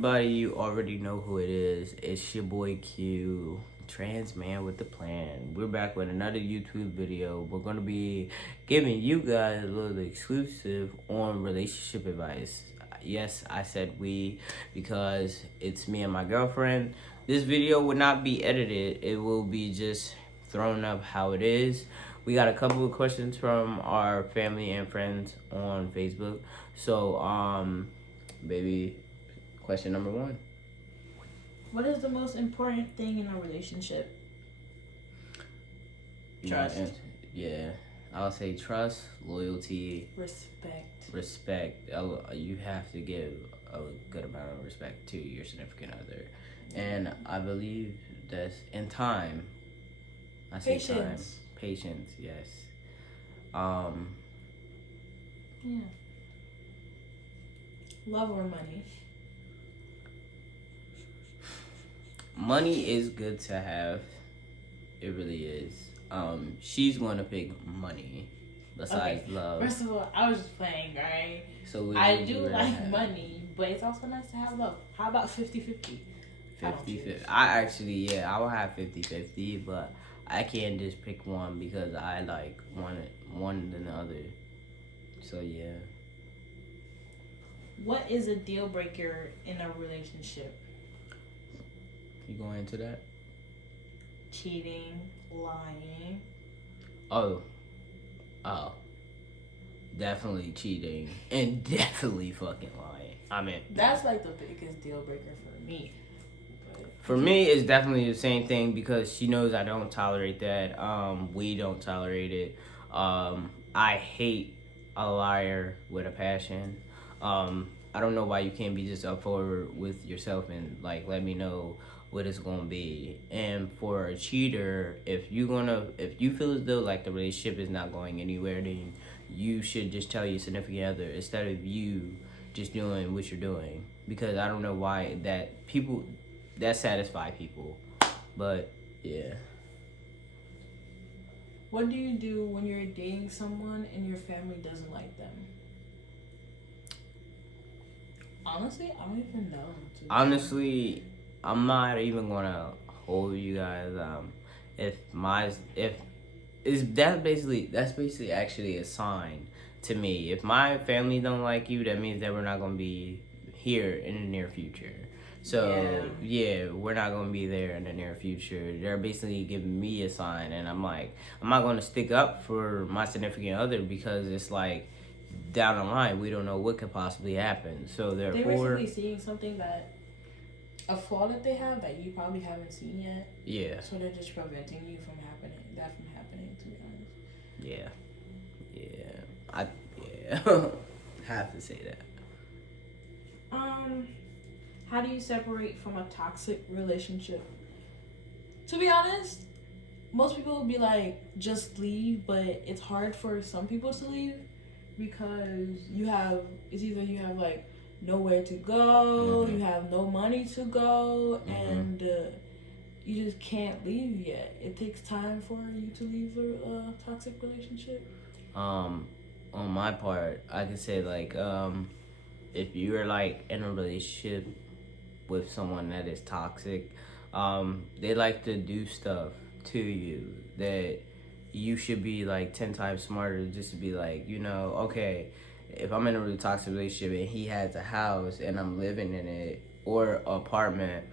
everybody? You already know who it is. It's your boy Q, trans man with the plan. We're back with another YouTube video. We're gonna be giving you guys a little exclusive on relationship advice. Yes, I said we because it's me and my girlfriend. This video will not be edited. It will be just thrown up how it is. We got a couple of questions from our family and friends on Facebook. So, baby, question number one. What is the most important thing in a relationship? Trust. Yeah, I'll say trust, loyalty, Respect. You have to give a good amount of respect to your significant other, and I believe that's in time. I say time. Patience. Yes. Yeah. Love or money? Money is good to have. It really is. She's gonna pick money besides love. First of all, I was just playing, right? So I do like money, but it's also nice to have love. How about 50-50? 50-50. I actually, I will have 50-50, but I can't just pick one because I like one than the other. So yeah. What is a deal breaker in a relationship? You going into that? Cheating, lying. Oh. Definitely cheating and definitely fucking lying. I mean, that's like the biggest deal breaker for me. For me, it's definitely the same thing because she knows I don't tolerate that. We don't tolerate it. I hate a liar with a passion. I don't know why you can't be just up forward with yourself and like let me know what it's gonna be. And for a cheater, if you feel as though like the relationship is not going anywhere, then you should just tell your significant other instead of you just doing what you're doing. Because I don't know why that satisfy people, but yeah. What do you do when you're dating someone and your family doesn't like them? Honestly, I don't even know. Honestly, I'm not even gonna hold you guys. That's basically actually a sign to me. If my family don't like you, that means that we're not gonna be here in the near future. So yeah, we're not gonna be there in the near future. They're basically giving me a sign, and I'm like, I'm not gonna stick up for my significant other because it's like down the line we don't know what could possibly happen. So therefore, they're basically seeing something a flaw that they have that you probably haven't seen yet. Yeah. So they're just preventing you from happening. To be honest. I have to say that. How do you separate from a toxic relationship? To be honest, most people will be like, just leave, but it's hard for some people to leave because it's either you have like nowhere to go, you have no money to go, and you just can't leave yet. It takes time for you to leave a toxic relationship. On my part, I could say like if you're like in a relationship with someone that is toxic, they like to do stuff to you that you should be like 10 times smarter just to be like, okay, if I'm in a really toxic relationship and he has a house and I'm living in it or apartment,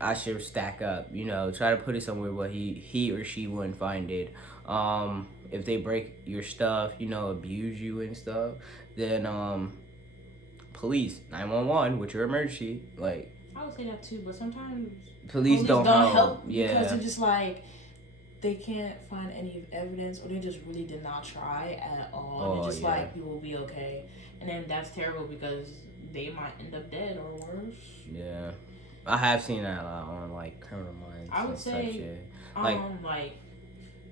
I should stack up, try to put it somewhere where he or she wouldn't find it. If they break your stuff, abuse you and stuff, then police 911 with your emergency, like I would say that too, but sometimes police don't help. Because they're just like they can't find any evidence, or they just really did not try at all. They're just like, you will be okay, and then that's terrible because they might end up dead or worse. Yeah, I have seen that a lot on like Criminal Minds. I would say, like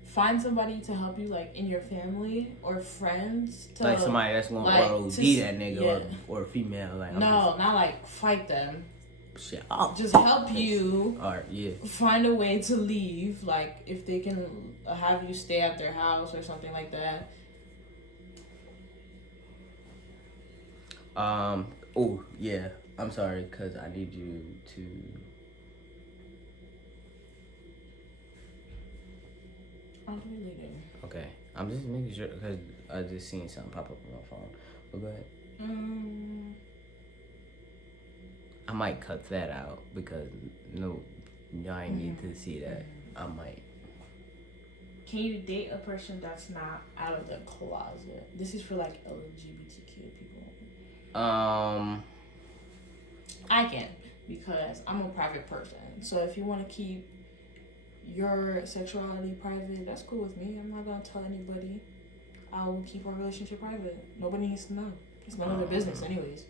find somebody to help you, like in your family or friends, to like somebody that's gonna ROD that nigga or female. Like not like fight them. Shit. Just help you Alright, find a way to leave, like if they can have you stay at their house or something like that. I'm sorry, because I need you to. I'll do it later. Okay. I'm just making sure because I just seen something pop up on my phone. But go ahead. I might cut that out because no, y'all need to see that. I might. Can you date a person that's not out of the closet? This is for like LGBTQ people. I can because I'm a private person. So if you want to keep your sexuality private, that's cool with me. I'm not gonna tell anybody. I will keep our relationship private. Nobody needs to know. It's none of their business, anyways.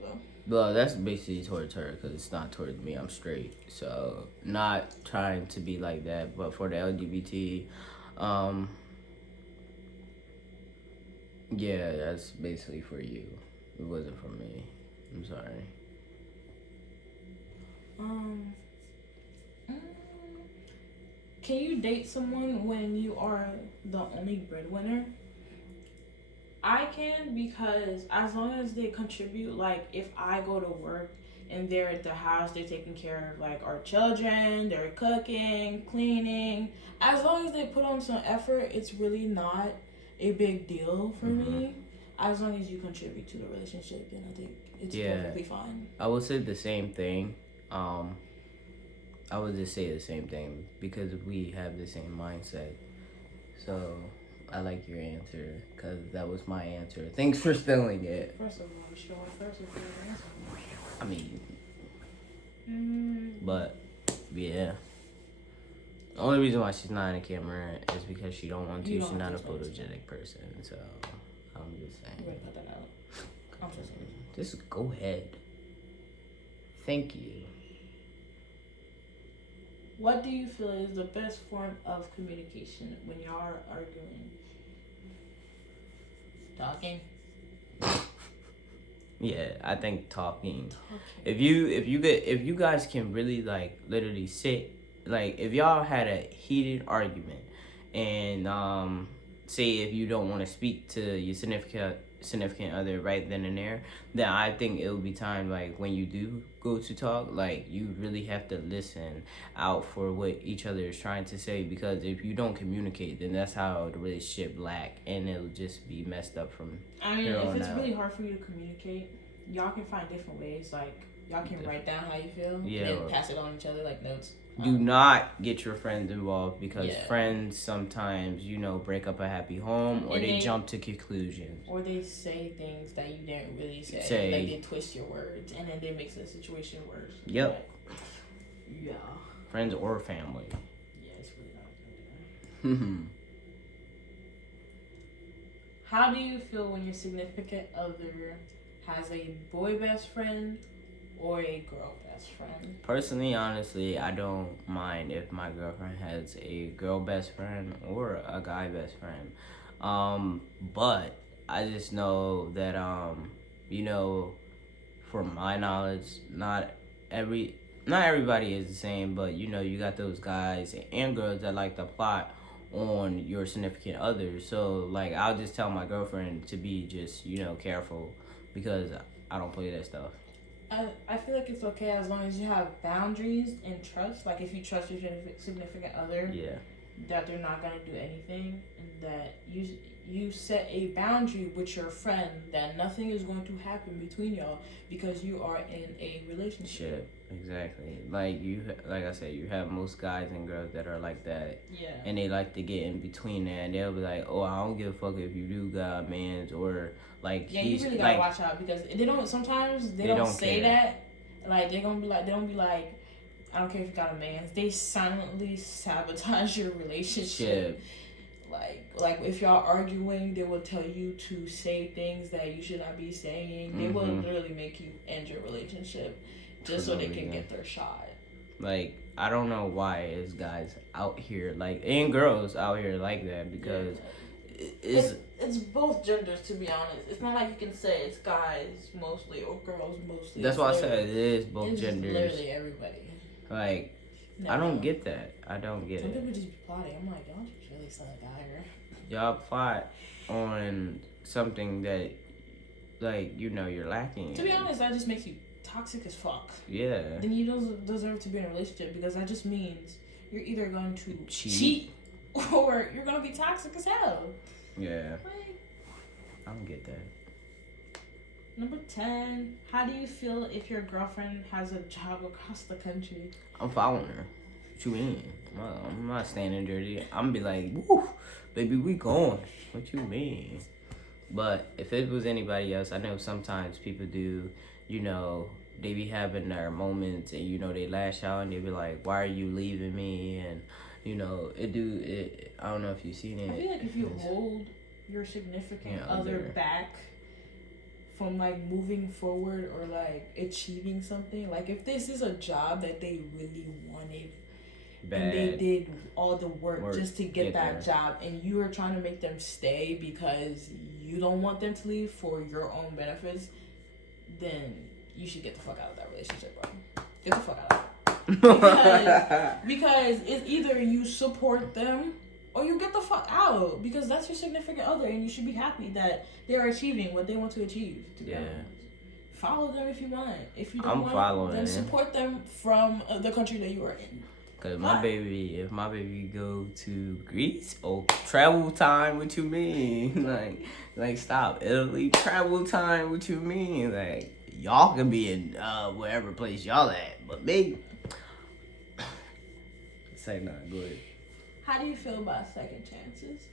So. Well, that's basically towards her because it's not towards me. I'm straight, so not trying to be like that. But for the LGBT, yeah, that's basically for you. It wasn't for me. I'm sorry. Can you date someone when you are the only breadwinner? I can because as long as they contribute, like if I go to work and they're at the house, they're taking care of like our children, they're cooking, cleaning. As long as they put on some effort, it's really not a big deal for me. As long as you contribute to the relationship, then I think it's perfectly fine. I would say the same thing. I would just say the same thing because we have the same mindset. So I like your answer because that was my answer. Thanks for stealing it. First of all, you should always first if you're answer. I mean, but yeah. The only reason why she's not in the camera is because she don't want to. She's not a photogenic person, so I'm just saying. You're gonna cut that out. I'm so sorry. Just go ahead. Thank you. What do you feel is the best form of communication when y'all are arguing? Talking. Yeah, I think talking. If you guys can really like literally sit, like if y'all had a heated argument and say if you don't want to speak to your significant other right then and there, then I think it will be time like when you do go to talk, like you really have to listen out for what each other is trying to say, because if you don't communicate, then that's how the relationship lack and it'll just be messed up from here on if it's out. really hard for you to communicate, y'all can find different ways. Like y'all can write down how you feel, and then pass it on each other like notes. Do not get your friends involved because friends sometimes, break up a happy home or they jump to conclusions. Or they say things that you didn't really say. Like they twist your words and then they make the situation worse. Yep. But, yeah. Friends or family. Yeah, it's really not good. How do you feel when your significant other has a boy best friend or a girl best friend? Personally, honestly, I don't mind if my girlfriend has a girl best friend or a guy best friend. But I just know that from my knowledge, not everybody is the same, but you got those guys and girls that like to plot on your significant other. So like I'll just tell my girlfriend to be just, careful because I don't play that stuff. I feel like it's okay as long as you have boundaries and trust. Like if you trust your significant other, that they're not gonna do anything, and that you set a boundary with your friend that nothing is going to happen between y'all because you are in a relationship. Exactly. Like I said, you have most guys and girls that are like that. Yeah. And they like to get in between that, and they'll be like, "Oh, I don't give a fuck if you do got a man's," or like you really gotta watch out because they don't say care. That. Like they don't be like, I don't care if you got a man's. They silently sabotage your relationship. Like if y'all arguing, they will tell you to say things that you should not be saying. They will literally make you end your relationship just so they can get their shot. Like I don't know why it's guys out here and girls out here like that because it's both genders, to be honest. It's not like you can say it's guys mostly or girls mostly. That's why I said it is both it's genders. Literally everybody. Like I don't get that. I don't get Some it. people just be plotting. I'm like, y'all just really son of a guy. Y'all plot on something that you're lacking. To be honest, that just makes you toxic as fuck, Yeah. then you don't deserve to be in a relationship, because that just means you're either going to cheat or you're gonna be toxic as hell. Yeah. Like, I don't get that. Number 10, how do you feel if your girlfriend has a job across the country? I'm following her. What you mean? I'm not standing dirty. I'm gonna be like, woo, baby, we going. What you mean? But if it was anybody else, I know sometimes people do, you know, they be having their moments and, you know, they lash out and they be like, why are you leaving me? And, you know, I don't know if you've seen it. I feel like if you hold your significant other back from like moving forward or like achieving something, like if this is a job that they really wanted and they did all the work just to get that job, and you are trying to make them stay because you don't want them to leave for your own benefits, then you should get the fuck out of that relationship, bro. Get the fuck out of it. Because it's either you support them or you get the fuck out, because that's your significant other and you should be happy that they're achieving what they want to achieve. Follow them if you want. If you don't want, then support them from the country that you are in. Cause if my baby go to Greece, travel time, what you mean? like stop, Italy, travel time, what you mean? Like, y'all can be in wherever place y'all at, but me, say not good. How do you feel about second chances?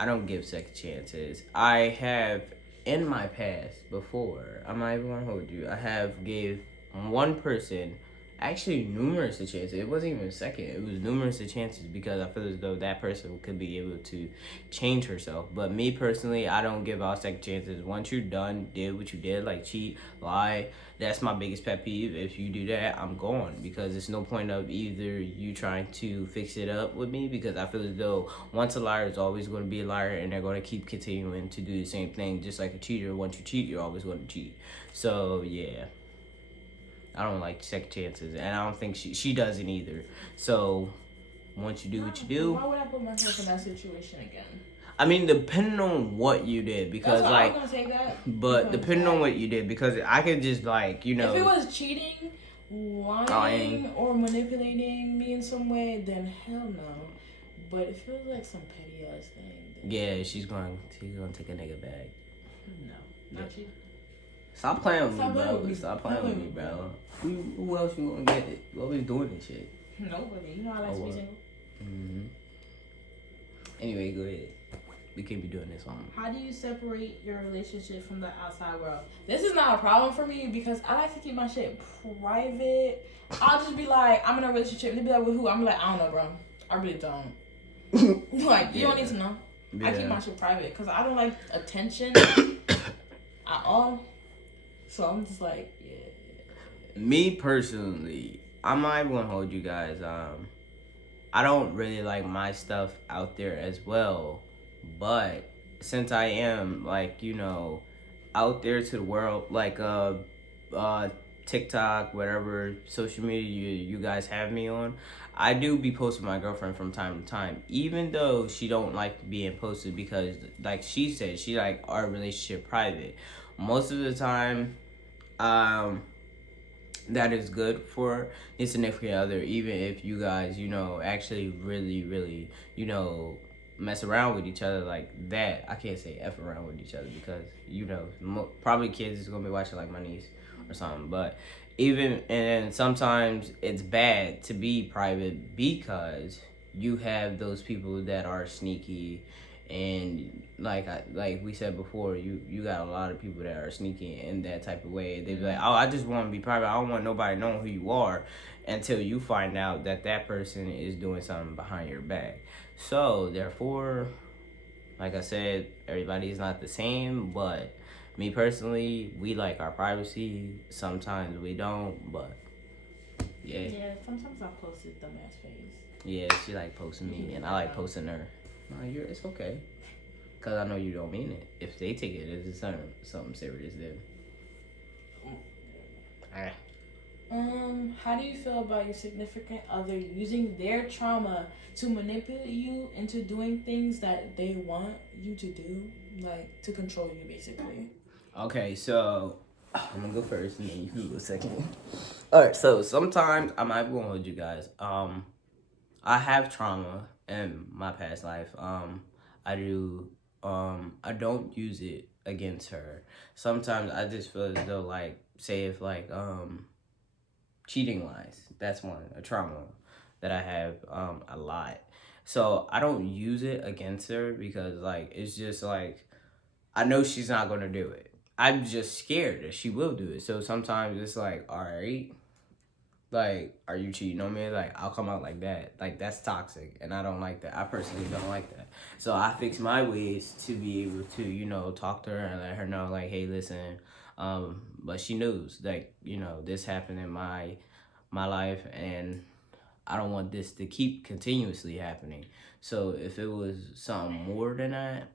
I don't give second chances. I have in my past before. I'm not even gonna hold you. I have gave one person actually numerous chances. It wasn't even a second. It was numerous chances because I feel as though that person could be able to change herself. But me personally, I don't give out second chances. Once you're done, did what you did, like cheat, lie, that's my biggest pet peeve. If you do that, I'm gone, because there's no point of either you trying to fix it up with me, because I feel as though once a liar is always going to be a liar, and they're going to keep continuing to do the same thing. Just like a cheater, once you cheat, you're always going to cheat. So yeah, I don't like second chances, and I don't think she doesn't either. So once you do what you do, why would I put myself in that situation again? I mean, depending on what you did, because I was gonna say that. But depending on what you did, because I could just if it was cheating, lying, or manipulating me in some way, then hell no. But if it was like some petty ass thing, yeah, she's gonna take a nigga back. No, not you. Stop playing with me, bro. Stop playing with me, bro. Who else you gonna get it? You always doing this shit. Nobody. You know I like to be single. Mm-hmm. Anyway, go ahead. We can't be doing this on. How do you separate your relationship from the outside world? This is not a problem for me because I like to keep my shit private. I'll just be like, I'm in a relationship. They'll be like, with who? I'm like, I don't know, bro. I really don't. Like, you don't need to know. Yeah. I keep my shit private because I don't like attention at all. So I'm just like, yeah. Me personally, I'm not even gonna hold you guys. I don't really like my stuff out there as well. But since I am out there to the world, TikTok, whatever social media you guys have me on, I do be posting my girlfriend from time to time, even though she don't like being posted, because like she said, she like our relationship private. Most of the time, that is good for his significant other, even if you guys, actually really, really, mess around with each other like that. I can't say F around with each other because, probably kids is going to be watching like my niece or something. But and sometimes it's bad to be private because you have those people that are sneaky. And like we said before, you got a lot of people that are sneaky in that type of way. They be like, oh, I just want to be private. I don't want nobody knowing who you are, until you find out that that person is doing something behind your back. So therefore, like I said, everybody is not the same. But me personally, we like our privacy. Sometimes we don't, but yeah. Yeah, sometimes I posted dumbass face. Yeah, she like posting me, and I like posting her. No, it's okay. Because I know you don't mean it. If they take it as something serious, then. How do you feel about your significant other using their trauma to manipulate you into doing things that they want you to do? Like, to control you, basically. Okay, so I'm gonna go first, and then you can go second. All right. So sometimes I'm not gonna hold you guys. I have trauma in my past life. I do. I don't use it against her. Sometimes I just feel as though, like, say if like cheating wise, that's one a trauma that I have a lot. So I don't use it against her because like it's just like I know she's not gonna do it. I'm just scared that she will do it. So sometimes it's like, all right, like, are you cheating on me? Like, I'll come out like that. Like, that's toxic, and I don't like that. I personally don't like that. So I fix my ways to be able to, talk to her and let her know, like, hey, listen. But she knows, like, this happened in my life, and I don't want this to keep continuously happening. So if it was something more than that,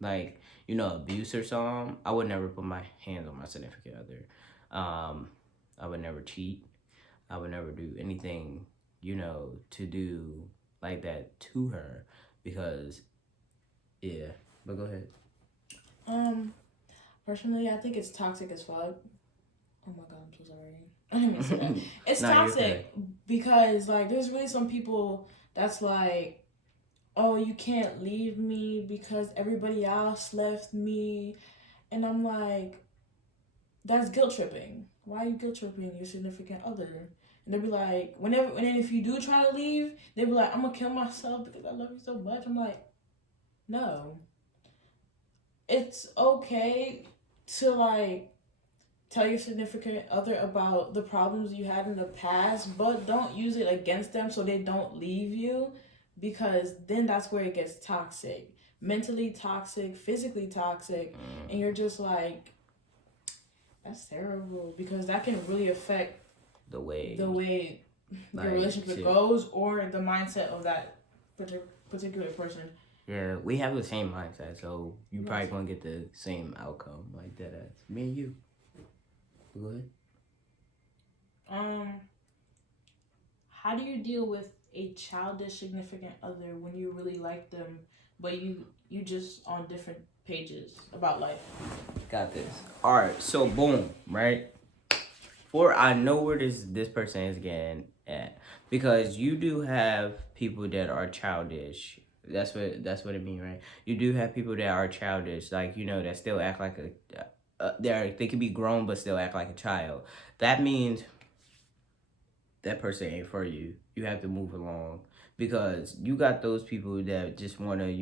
like, abuse or something, I would never put my hands on my significant other. I would never cheat. I would never do anything, to do like that to her because, yeah. But go ahead. Um, Personally, I think it's toxic as fuck. Oh my god, I'm so sorry. I didn't mean to say that. It's No, you're okay. toxic because like there's really some people that's like, oh, you can't leave me because everybody else left me, and I'm like, that's guilt tripping. Why are you guilt tripping your significant other? And they'll be like, whenever, and then if you do try to leave, they'll be like, I'm gonna kill myself because I love you so much. I'm like, no, it's okay to like tell your significant other about the problems you had in the past, but don't use it against them so they don't leave you because then that's where it gets toxic. Mentally toxic, physically toxic, and you're just like, that's terrible because that can really affect the way your relationship goes or the mindset of that particular person. Yeah, we have the same mindset, so you probably gonna get the same outcome like that as me and you. Go ahead. How do you deal with a childish significant other when you really like them, but you just on different pages about life? Got this. All right, so boom, right? For I know where this person is getting at because you do have people that are childish. That's what it means, right? You do have people that are childish, like that still act like they can be grown but still act like a child. That means that person ain't for you. You have to move along because you got those people that just wanna,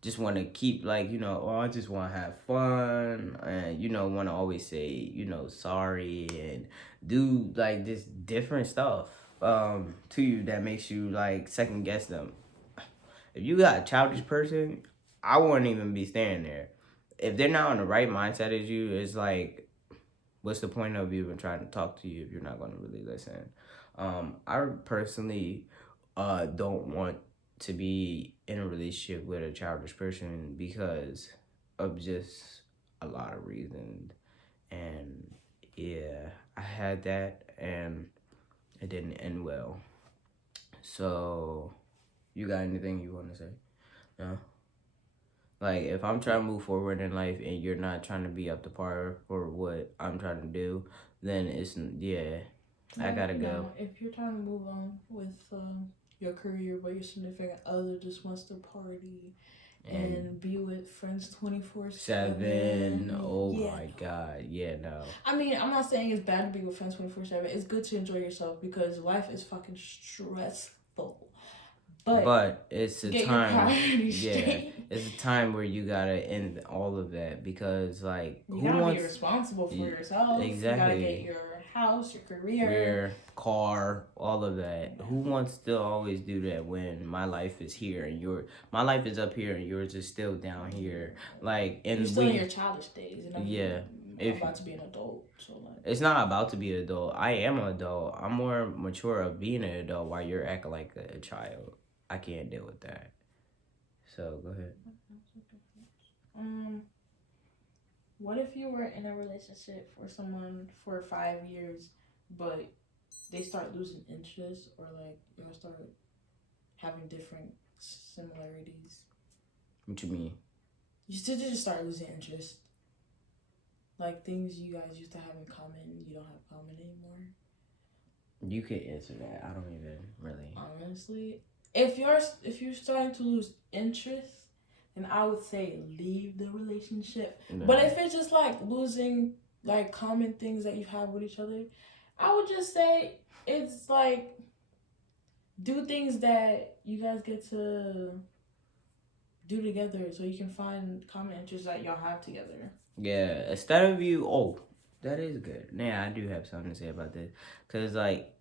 just want to keep like, oh, I just want to have fun and, want to always say, sorry and do like this different stuff to you that makes you like second guess them. If you got a childish person, I wouldn't even be standing there. If they're not on the right mindset as you, it's like, what's the point of even trying to talk to you if you're not going to really listen? I personally don't want to be in a relationship with a childish person because of just a lot of reasons. And yeah, I had that and it didn't end well. So, you got anything you want to say? No? Like, if I'm trying to move forward in life and you're not trying to be up to par for what I'm trying to do, then yeah, I gotta go. If you're trying to move on with your career, but your significant other just wants to party and be with friends 24/7. Oh my god, yeah, no. I mean, I'm not saying it's bad to be with friends 24/7. It's good to enjoy yourself because life is fucking stressful. But it's a time, it's a time where you gotta end all of that because like you gotta be responsible for yourself. Exactly. You gotta get your house, your career, car, all of that. Yeah. Who wants to always do that when my life is here and my life is up here and yours is still down here? Like, and you're still in your childish days. And I'm about to be an adult, so like. It's not about to be an adult. I am an adult. I'm more mature of being an adult while you're acting like a child. I can't deal with that. So go ahead. What if you were in a relationship for someone for 5 years, but they start losing interest or like y'all start having different similarities? What you mean? You still just start losing interest. Like things you guys used to have in common, you don't have common anymore. You could answer that. I don't even really. Honestly, if you're starting to lose interest, then I would say leave the relationship. No. But if it's just like losing like common things that you have with each other, I would just say it's like do things that you guys get to do together so you can find common interests that y'all have together. Yeah, instead of you, oh, that is good. Yeah, I do have something to say about this. Because, like,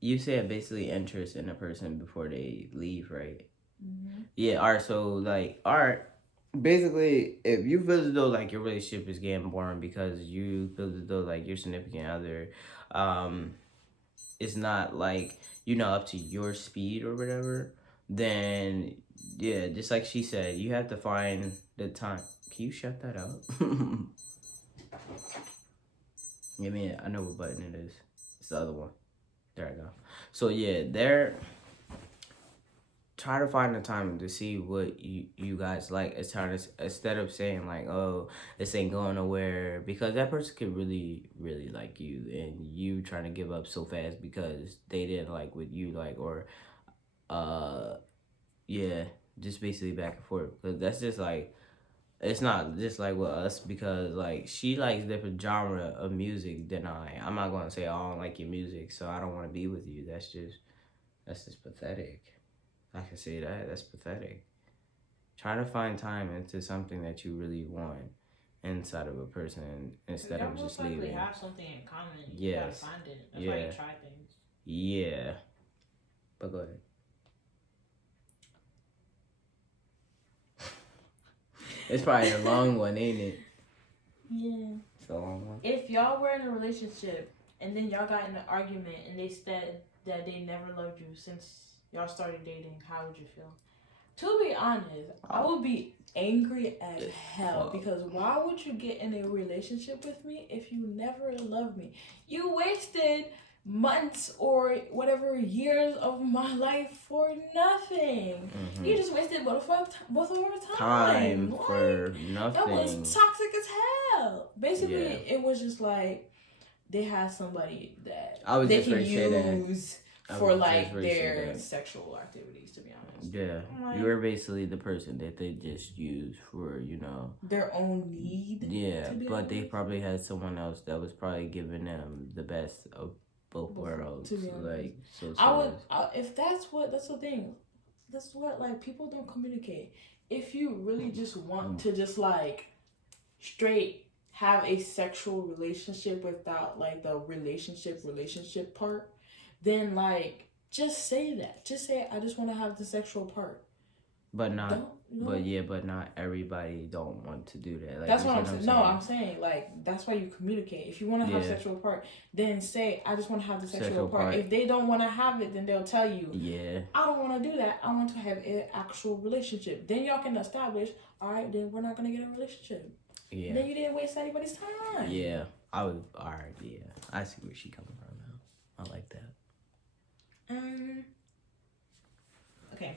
you said basically interest in a person before they leave, right? Mm-hmm. Yeah, all right, so, like, all right. Basically, if you feel as though, like, your relationship is getting boring because you feel as though, like, your significant other, is not, like, up to your speed or whatever, then, yeah, just like she said, you have to find the time. Can you shut that up? I mean, I know what button it is. It's the other one. There I go. So yeah, try to find the time to see what you guys like. It's trying to, instead of saying like, oh, this ain't going nowhere, because that person could really really like you, and you trying to give up so fast because they didn't like what you like, or yeah, just basically back and forth. Because that's just like, it's not just like with us, because like she likes different genre of music than I. I'm not gonna say, oh, I don't like your music, so I don't want to be with you. That's just pathetic. I can say that. That's pathetic. Try to find time into something that you really want inside of a person instead of just leaving. Y'all most likely have something in common. You gotta find it. That's why you try things. Yeah. But go ahead. It's probably a long one, ain't it? Yeah. It's a long one. If y'all were in a relationship and then y'all got in an argument and they said that they never loved you since y'all started dating, how would you feel? To be honest, I would be angry as hell, because why would you get in a relationship with me if you never loved me? You wasted months or whatever years of my life for nothing. Mm-hmm. You just wasted both of our Time like, for nothing. that was toxic as hell. Basically, it was just like they had somebody that they can use for like their sexual activities, to be honest. Yeah, you were basically the person that they just used for, their own need. Yeah, but they probably had someone else that was probably giving them the best of both worlds. To be honest, like, so if that's the thing. That's what, like, people don't communicate. If you really just want to just like straight have a sexual relationship without like the relationship part, then like just say that. Just say, I just want to have the sexual part. But not, but not everybody don't want to do that. Like, that's what I'm saying. No, I'm saying like that's why you communicate. If you want to have sexual part, then say, I just want to have the sexual part. If they don't want to have it, then they'll tell you, I don't want to do that. I want to have an actual relationship. Then y'all can establish, all right, then we're not gonna get a relationship. Yeah. Then you didn't waste anybody's time. Yeah, I would. All right. Yeah, I see where she coming from now. I like that. Okay.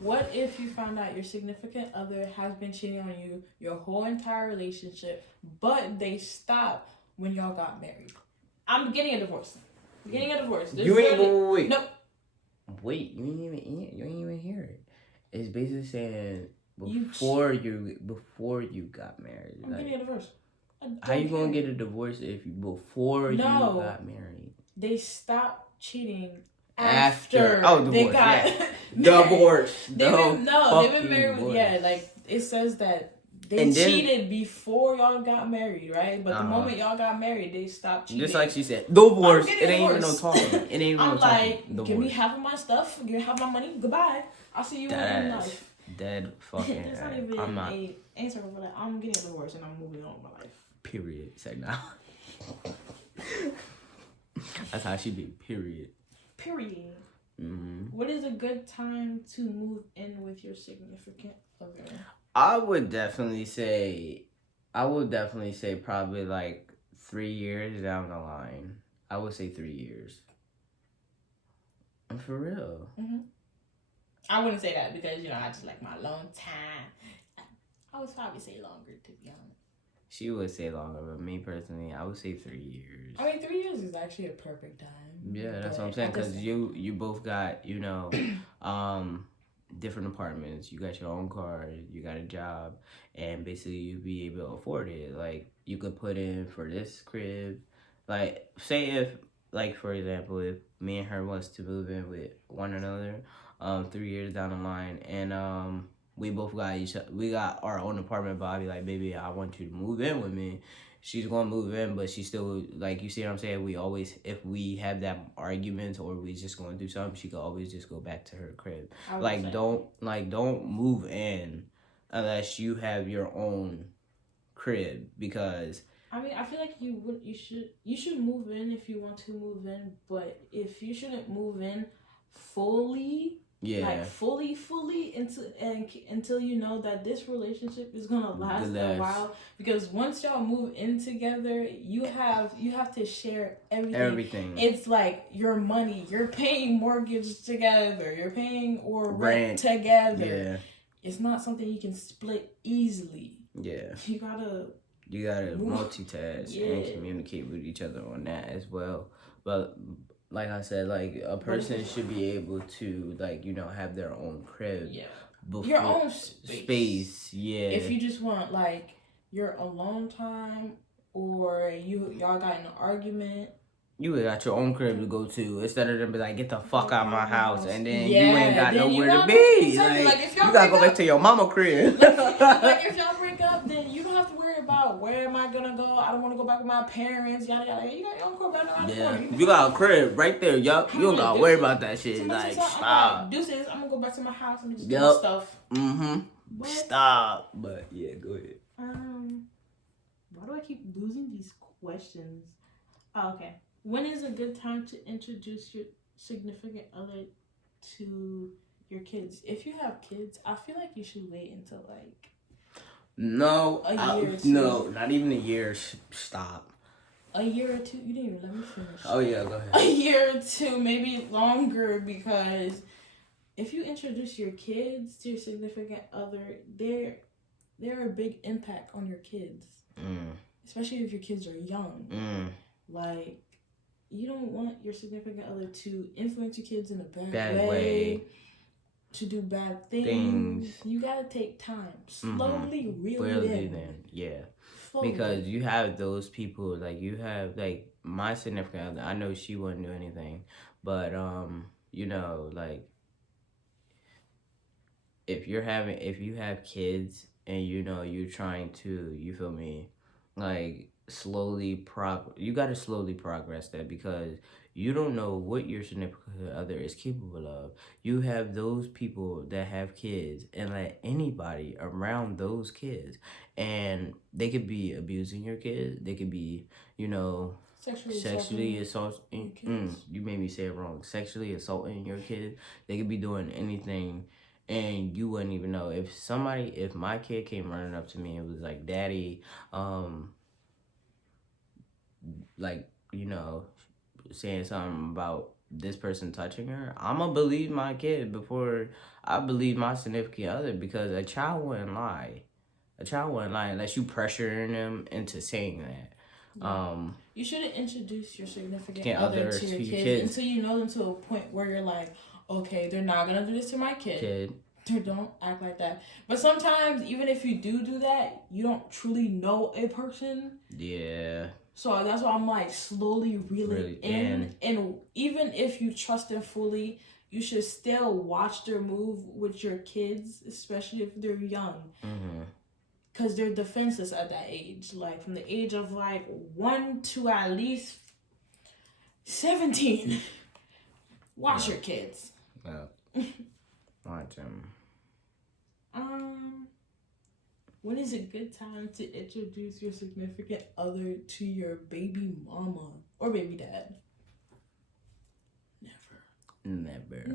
What if you found out your significant other has been cheating on you your whole entire relationship, but they stopped when y'all got married? I'm getting a divorce. Wait. Nope. Wait, you ain't even hear it. It's basically saying before you got married. I'm getting a divorce. How you gonna get a divorce if before you got married? They stopped cheating after divorce. They got divorce. They've been married. Like it says that they cheated before y'all got married, right? But the moment y'all got married, they stopped cheating. Just like she said, divorce. It ain't even no talking. It ain't even no talking. Like, give me half of my stuff. Give me half my money. Goodbye. I'll see you in life. Dead fucking. It's not even an answer for that. I'm getting a divorce and I'm moving on with my life. Period. Say now. That's how she be. Period. Mm-hmm. What is a good time to move in with your significant other? I would definitely say probably like 3 years down the line. I would say 3 years. For real. Mm-hmm. I wouldn't say that because, I just like my long time. I would probably say longer, to be honest. She would say longer, but me personally, I would say 3 years. I mean, 3 years is actually a perfect time. Yeah, that's what I'm saying. Cause you both got different apartments. You got your own car. You got a job, and basically you be able to afford it. Like you could put in for this crib. Like say if like for example, if me and her was to move in with one another, 3 years down the line, and we both got we got our own apartment, but I'd be like, baby, I want you to move in with me. She's gonna move in, but she's still like, you see what I'm saying? We always, if we have that argument or we just going through something, she could always just go back to her crib. Like don't move in unless you have your own crib, because I mean, I feel like you should move in if you want to move in, but if you shouldn't move in fully, like fully until you know that this relationship is gonna last a while. Because once y'all move in together, you have to share everything. It's like your money. You're paying mortgage together. You're paying or rent together. Yeah. It's not something you can split easily. Yeah. You gotta multitask and communicate with each other on that as well. But like I said, like a person should be able to have their own crib. Yeah. Your own space. Yeah. If you just want like your alone time, or y'all got in an argument, you got your own crib to go to, instead of them be like, get the fuck out of my house, and then you ain't got nowhere to be. Like if you gotta go back to your mama crib. Like if y'all break up, then you don't have to worry about where am I gonna go. I don't want to go back with my parents. Yada yada. You got your own crib right now. Yeah, you got a crib right there. Yup, you don't gotta worry about that shit. Like stop. Deuces, I'm gonna go back to my house and just do my stuff. Stop. But yeah, go ahead. Why do I keep losing these questions? Oh, okay. When is a good time to introduce your significant other to your kids? If you have kids, I feel like you should wait until like a year or two. No, not even a year. Stop. A year or two? You didn't even let me finish. Oh yeah, go ahead. A year or two, maybe longer, because if you introduce your kids to your significant other, they're a big impact on your kids. Especially if your kids are young. Like, you don't want your significant other to influence your kids in a bad way, to do bad things. You gotta take time. Slowly reel it in. Yeah. Slowly. Because you have those people, like you have like my significant other, I know she wouldn't do anything, but like if you have kids and you're trying to, you feel me, like you gotta slowly progress that, because you don't know what your significant other is capable of. You have those people that have kids and let anybody around those kids, and they could be abusing your kids. They could be, sexually assaulting. You made me say it wrong. Sexually assaulting your kids. They could be doing anything, and you wouldn't even know. If my kid came running up to me and was like, "Daddy, saying something about this person touching her," I'm gonna believe my kid before I believe my significant other, because a child wouldn't lie. Unless you pressuring them into saying that. Yeah. You shouldn't introduce your significant other to your kids until you know them to a point where you're like, okay, they're not gonna do this to my kid. They don't act like that. But sometimes, even if you do that, you don't truly know a person. Yeah. So that's why I'm like slowly reeling in. And even if you trust them fully, you should still watch their move with your kids, especially if they're young. Because they're defenseless at that age. Like from the age of like 1 to at least 17. Watch your kids. Yeah. Watch them. When is a good time to introduce your significant other to your baby mama or baby dad? Never.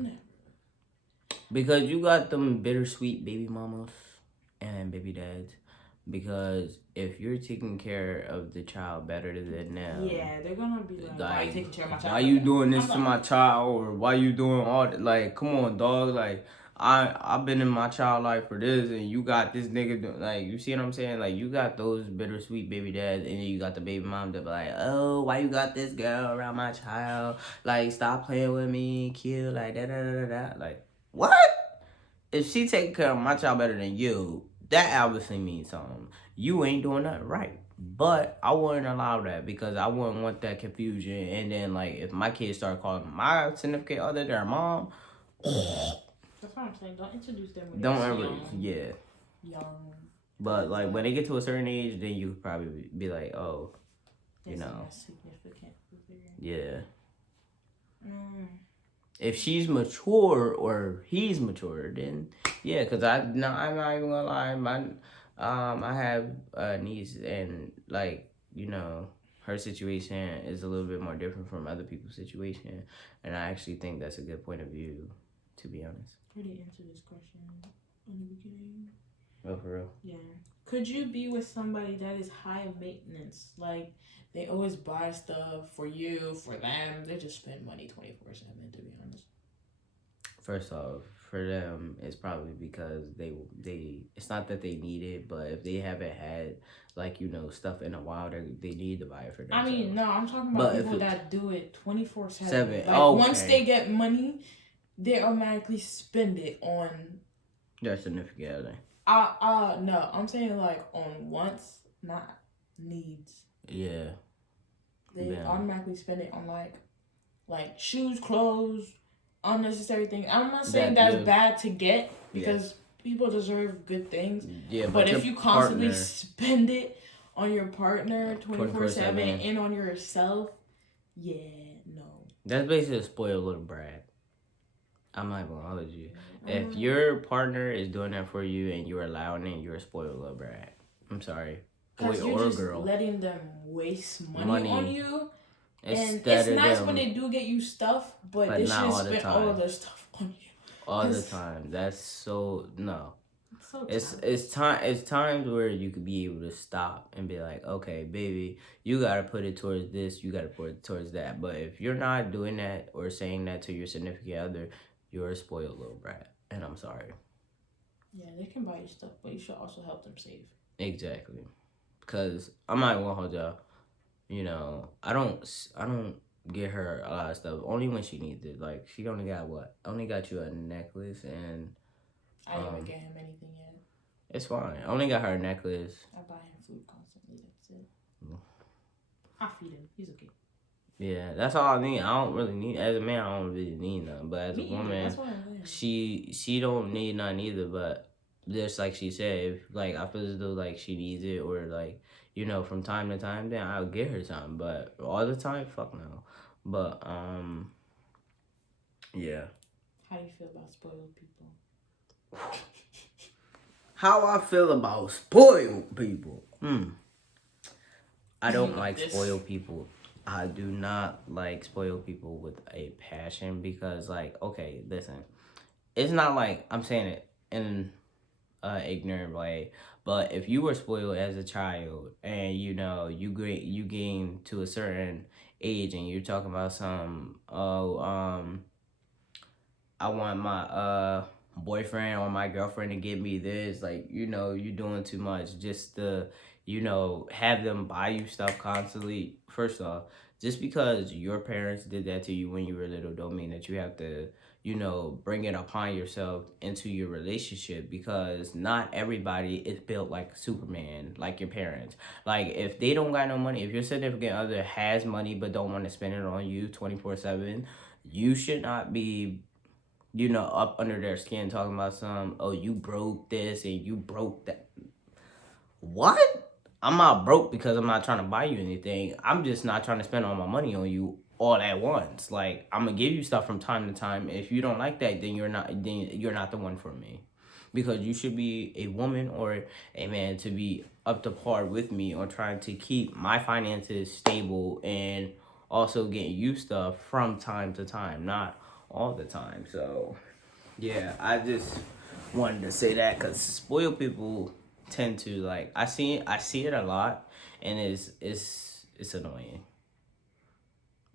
Because you got them bittersweet baby mamas and baby dads. Because if you're taking care of the child better than them, yeah, they're gonna be like, why are you taking care of my child? Why you doing this to my child? Or why you doing all that? Like, come on, dog. Like, I've been in my child life for this, and you got this nigga like, you see what I'm saying? Like, you got those bittersweet baby dads, and then you got the baby mom that be like, oh, why you got this girl around my child? Like, stop playing with me, kill, like da da da da. Like, what? If she taking care of my child better than you, that obviously means something. You ain't doing nothing right. But I wouldn't allow that because I wouldn't want that confusion. And then, like, if my kids start calling my significant other their mom, that's what I'm saying. Don't introduce them when don't they're ever, young. yeah. Young. But like when they get to a certain age, then you could probably be like, oh, you know, significant. yeah. If she's mature or he's mature, then yeah. Cause I'm not even gonna lie, I have a niece, and like, you know, her situation is a little bit more different from other people's situation, and I actually think that's a good point of view, to be honest. I already answered this question in the beginning. Oh, for real? Yeah. Could you be with somebody that is high maintenance? Like, they always buy stuff for you, for them. They just spend money 24/7, to be honest. First off, for them, it's probably because they it's not that they need it, but if they haven't had, like, you know, stuff in a while, they need to buy it for themselves. I mean, no, I'm talking about people that do it 24/7. Like, okay. Once they get money, they automatically spend it on their significant other. No, I'm saying like on wants, not needs. Yeah. They automatically spend it on like shoes, clothes, unnecessary things. I'm not saying that's bad to get because people deserve good things. Yeah, but if you constantly spend it on your partner 24/7 and on yourself, yeah, no. That's basically a spoiled little brat. I'm not even gonna hold you. If your partner is doing that for you and you're allowing it, you're a spoiled little brat. I'm sorry. Boy or girl. Letting them waste money on you. And it's nice when they do get you stuff, but they shouldn't spend all their stuff on you. All the time. That's so no. It's times where you could be able to stop and be like, okay, baby, you gotta put it towards this, you gotta put it towards that. But if you're not doing that or saying that to your significant other, you're a spoiled little brat, and I'm sorry. Yeah, they can buy you stuff, but you should also help them save. Exactly, because I'm not gonna hold y'all. You know, I don't get her a lot of stuff. Only when she needs it. Like, she only got what? Only got you a necklace and. I didn't even get him anything yet. It's fine. I only got her a necklace. I buy him food constantly. That's it. I feed him. He's okay. Yeah, that's all I need. I don't really need, as a man, I don't really need nothing. But as a woman, she don't need nothing either. But just like she said, if like I feel as though like she needs it or like, you know, from time to time, then I'll get her some. But all the time, fuck no. But yeah. How do you feel about spoiled people? How I feel about spoiled people? I don't like spoiled people. I do not like spoiled people with a passion because, like, okay, listen. It's not like I'm saying it in an ignorant way, but if you were spoiled as a child and, you know, you gain to a certain age and you're talking about some, I want my boyfriend or my girlfriend to give me this, like, you know, you're doing too much just to, you know, have them buy you stuff constantly. First off, just because your parents did that to you when you were little don't mean that you have to, you know, bring it upon yourself into your relationship, because not everybody is built like Superman, like your parents. Like, if they don't got no money, if your significant other has money but don't want to spend it on you 24/7, you should not be, you know, up under their skin talking about some, oh, you broke this and you broke that. What? I'm not broke because I'm not trying to buy you anything. I'm just not trying to spend all my money on you all at once. Like, I'm gonna give you stuff from time to time. If you don't like that, then you're not the one for me. Because you should be a woman or a man to be up to par with me on trying to keep my finances stable and also getting you stuff from time to time, not all the time. So yeah, I just wanted to say that because spoiled people tend to, like, I see it a lot, and it's annoying.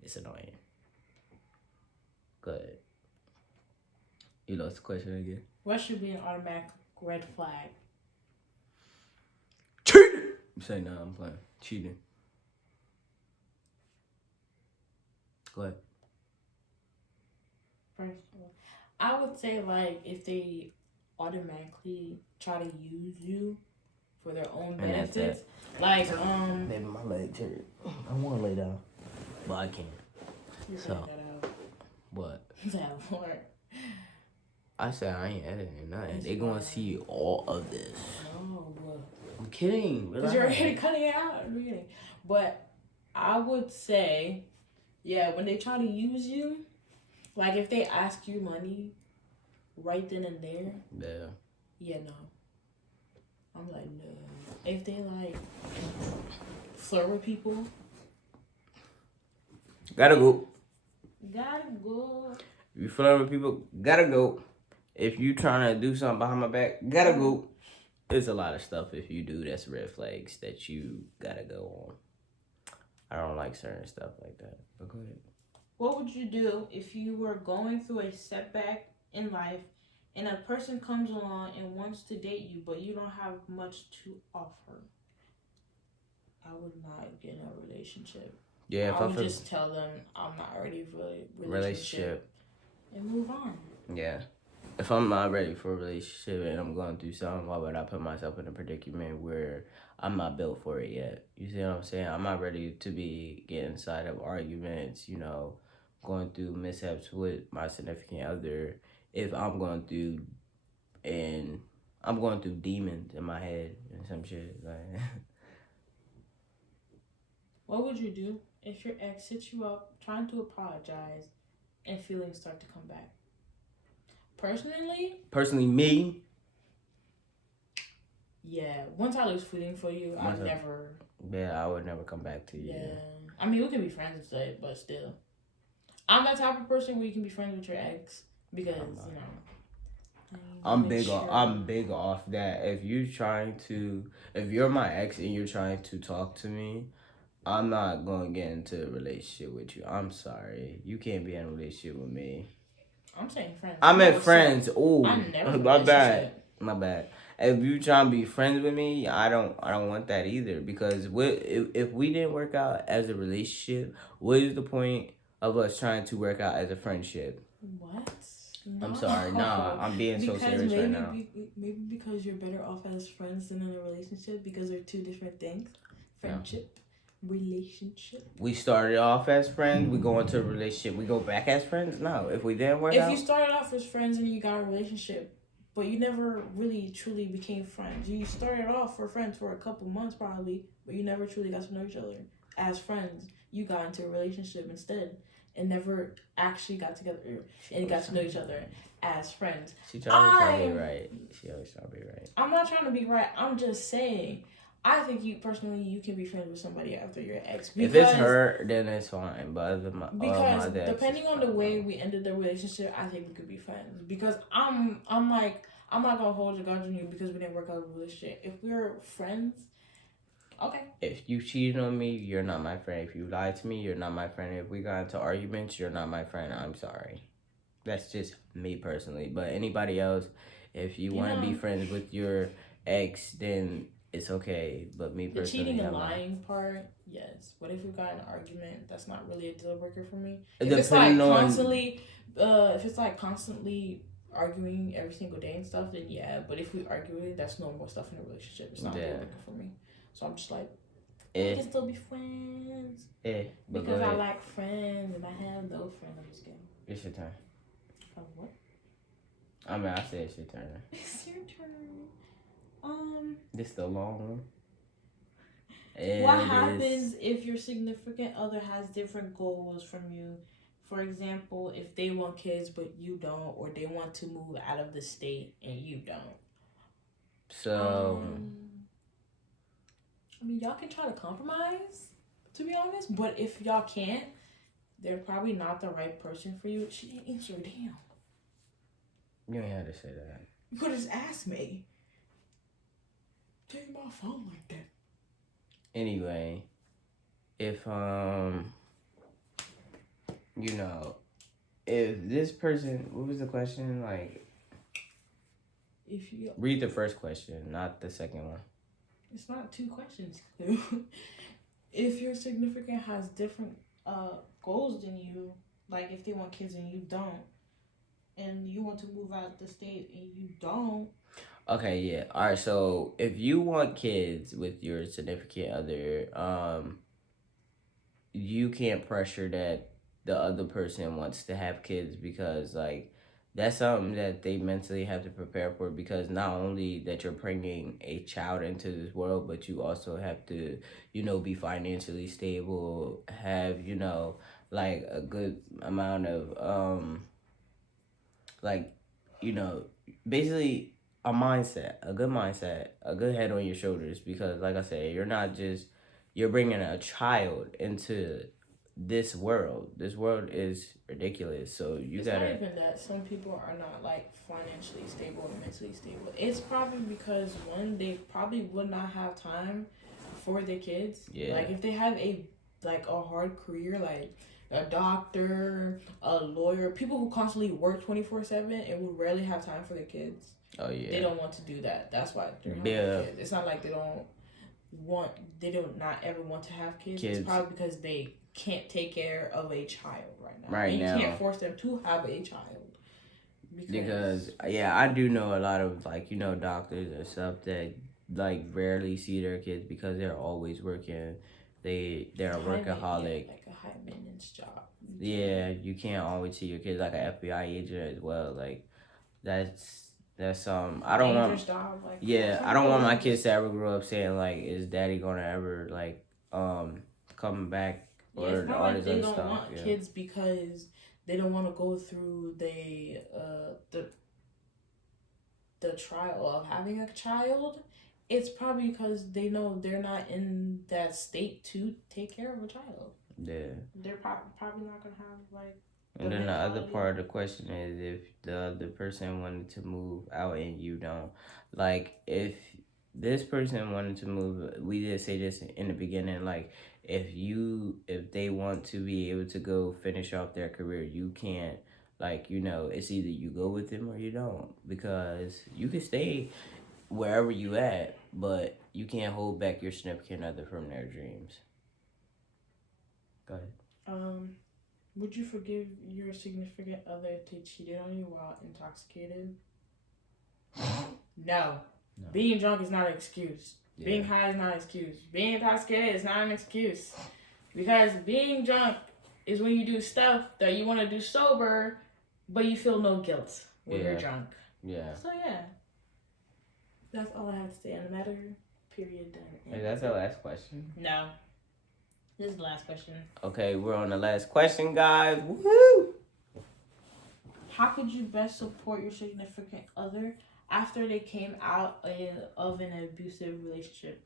It's annoying. Good. You lost the question again. What should be an automatic red flag? Cheating. You say no, I'm playing. Cheating. Go ahead. First of all, I would say like if they automatically try to use you for their own And that's benefits, it. like Maybe my legs hurt. I want to lay down, but I can't. you So. said that out. What? That part. I said I ain't editing nothing. Yes, They you gonna are. see all of this. No, I'm kidding. because you're already cutting it out at the beginning. But I would say, yeah, when they try to use you, like if they ask you money right then and there, yeah, no. I'm like, no. If they like flirt with people, Gotta go. gotta go. If you flirt with people, gotta go. If you trying to do something behind my back, gotta go. There's a lot of stuff if you do that's red flags that you gotta go on. I don't like certain stuff like that. But go ahead. What would you do if you were going through a setback in life and a person comes along and wants to date you, but you don't have much to offer? I would not get in a relationship. Yeah, I would just tell them I'm not ready for a relationship and move on. Yeah. If I'm not ready for a relationship and I'm going through something, why would I put myself in a predicament where I'm not built for it yet? You see what I'm saying? I'm not ready to be getting inside of arguments, going through mishaps with my significant other if I'm going through demons in my head and some shit. Like What would you do if your ex hits you up trying to apologize and feelings start to come back? Personally, me. Yeah, once I lose feeling for you, I would never come back to you. Yeah. I mean, we can be friends and stuff, but still. I'm that type of person where you can be friends with your ex because, I'm big off that. If you're my ex and you're trying to talk to me, I'm not going to get into a relationship with you. I'm sorry. You can't be in a relationship with me. I'm saying friends. I meant friends. Ooh, my bad. If you trying to be friends with me, I don't want that either. Because if we didn't work out as a relationship, what is the point of us trying to work out as a friendship? What? No. I'm sorry. Nah, I'm being so serious right now. Maybe because you're better off as friends than in a relationship because they're two different things. Friendship. Relationship. We started off as friends. We go into a relationship. We go back as friends. No, if we didn't work out. If you started off as friends and you got a relationship, but you never really truly became friends. You started off for friends for a couple months probably, but you never truly got to know each other as friends. You got into a relationship instead and never actually got together and got to know each other as friends. She trying to be right. She always trying to be right. I'm not trying to be right. I'm just saying. I think you can be friends with somebody after your ex. If it's her, then it's fine. But because depending on the way we ended the relationship, I think we could be friends. Because I'm not gonna hold a grudge on you because we didn't work out a relationship. If we're friends, okay. If you cheated on me, you're not my friend. If you lied to me, you're not my friend. If we got into arguments, you're not my friend. I'm sorry. That's just me personally. But anybody else, if you want to be friends with your ex, then it's okay, but me personally, the cheating and lying part, yes. But if we got in an argument, that's not really a deal breaker for me. If it's like constantly arguing every single day and stuff, then yeah. But if we argue, that's normal stuff in a relationship. It's not a deal breaker for me. So I'm just like, we can still be friends. Because I like friends and I have no friends. I'm just kidding. It's your turn. What? I mean, I said it's your turn. It's your turn. This the long one. What happens if your significant other has different goals from you? For example, if they want kids but you don't, or they want to move out of the state and you don't. So, I mean, y'all can try to compromise, to be honest. But if y'all can't, they're probably not the right person for you. She didn't answer. Damn. You ain't had to say that. You could just ask me. Take my phone like that. Anyway, if if this person, what was the question? Like, if you read the first question, not the second one. It's not two questions. If your significant has different goals than you, like if they want kids and you don't, and you want to move out the state and you don't. Okay, yeah. All right. So if you want kids with your significant other, you can't pressure that the other person wants to have kids because like that's something that they mentally have to prepare for because not only that you're bringing a child into this world but you also have to be financially stable, have like a good amount of like you know basically a good mindset, a good head on your shoulders because like I said, you're bringing a child into this world is ridiculous, so you It's gotta. not even that some people are not like financially stable or mentally stable. It's probably because one, they probably would not have time for their kids. Yeah. Like if they have a hard career, like a doctor, a lawyer, people who constantly work 24/7 and would rarely have time for their kids. Oh yeah. They don't want to do that. That's why they're having kids. It's not like they do not ever want to have kids. It's probably because they can't take care of a child right now. Right now. You can't force them to have a child. Because yeah, I do know a lot of doctors and stuff that like rarely see their kids because they're always working. They're a workaholic. Like a high maintenance job. Yeah, you can't always see your kids like an FBI agent as well. Like that's I don't want. Job, like, yeah, I don't want my kids to ever grow up saying like, is daddy gonna ever like come back or it's not all like this they other don't stuff. want kids because they don't want to go through the trial of having a child. It's probably because they know they're not in that state to take care of a child. Yeah. They're probably not gonna have like. And then the other part of the question is if the other person wanted to move out and you don't. Like if this person wanted to move, we did say this in the beginning, like if they want to be able to go finish off their career, you can't, like, it's either you go with them or you don't, because you can stay wherever you at, but you can't hold back your significant other from their dreams. Go ahead. Would you forgive your significant other if they cheated on you while intoxicated? No. Being drunk is not an excuse. Yeah. Being high is not an excuse. Being intoxicated is not an excuse. Because being drunk is when you do stuff that you want to do sober, but you feel no guilt when you're drunk. Yeah. So yeah. That's all I have to say on the matter. Period. Done. Hey, that's our last question. No. This is the last question. Okay, we're on the last question, guys. Woohoo! How could you best support your significant other after they came out of an abusive relationship?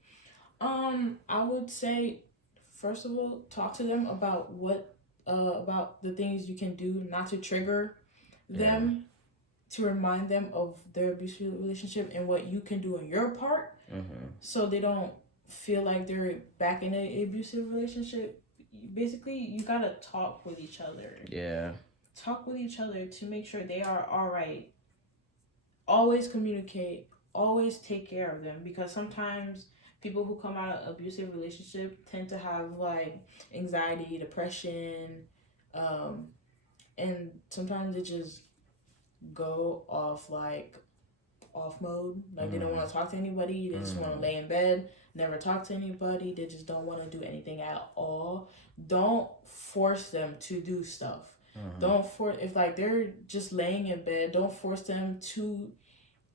I would say, first of all, talk to them about about the things you can do not to trigger them, to remind them of their abusive relationship and what you can do on your part, so they don't feel like they're back in an abusive relationship. Basically, you gotta talk with each other. Yeah. Talk with each other to make sure they are all right. Always communicate. Always take care of them, because sometimes people who come out of abusive relationship tend to have like anxiety, depression, and sometimes they just go off mode. Like they don't want to talk to anybody. They just want to lay in bed, never talk to anybody. They just don't want to do anything at all. Don't force them to do stuff. Don't force, if like they're just laying in bed, don't force them to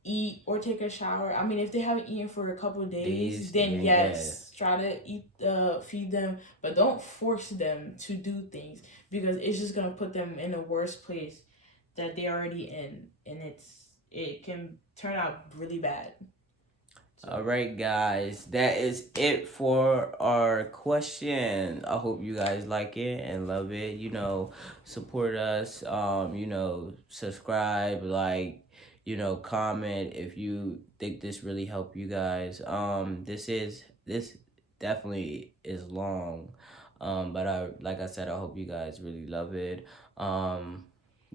eat or take a shower. I mean, if they haven't eaten for a couple of days, then yes, try to feed them, but don't force them to do things, because it's just gonna put them in a worse place that they're already in, and it can turn out really bad. All right, guys, that is it for our question. I hope you guys like it and love it. Support us. Subscribe, like, comment if you think this really helped you guys. This definitely is long, but like I said, I hope you guys really love it.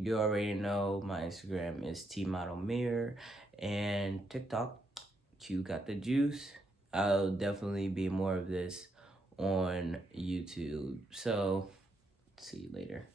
You already know my Instagram is tmodelmirror, and TikTok, Q got the juice. I'll definitely be more of this on YouTube. So, see you later.